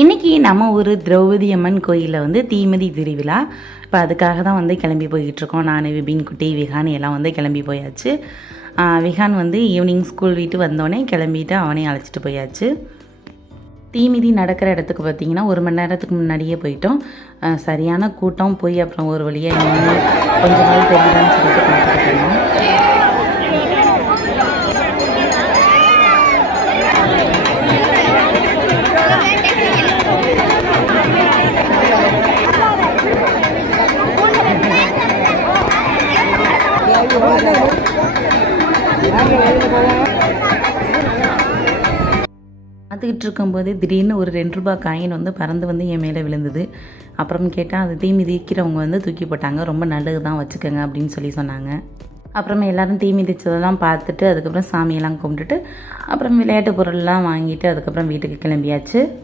இன்றைக்கி நம்ம ஒரு திரௌபதி அம்மன் கோயிலில் வந்து தீமிதி திருவிழா. இப்போ அதுக்காக தான் வந்து கிளம்பி போய்கிட்டு இருக்கோம். நான் விபின் குட்டி விஹான் எல்லாம் வந்து கிளம்பி போயாச்சு. விஹான் வந்து ஈவினிங் ஸ்கூல் விட்டு வந்தோடனே கிளம்பிட்டு அவனையும் அழைச்சிட்டு போயாச்சு. தீமிதி நடக்கிற இடத்துக்கு பார்த்தீங்கன்னா ஒரு மணி நேரத்துக்கு முன்னாடியே போயிட்டோம். சரியான கூட்டம் போய் அப்புறம் ஒரு வழியாக கொஞ்சம் கொஞ்ச நாள் தெரியலன்னு சொல்லிட்டு பார்த்துட்டு பார்த்துக்கிட்டு இருக்கும்போது திடீர்னு ஒரு ரெண்டு ரூபாய் காயின் வந்து பறந்து வந்து என் மேலே விழுந்தது. அப்புறம் கேட்டால் அது தீ மிதிக்கிறவங்க வந்து தூக்கி போட்டாங்க. ரொம்ப நல்லது தான் வச்சுக்கோங்க அப்படின்னு சொல்லி சொன்னாங்க. அப்புறமா எல்லாரும் தீ மிதித்ததெல்லாம் பார்த்துட்டு அதுக்கப்புறம் சாமியெல்லாம் கும்பிட்டுட்டு அப்புறம் விளையாட்டு பொருள்லாம் வாங்கிட்டு அதுக்கப்புறம் வீட்டுக்கு கிளம்பியாச்சு.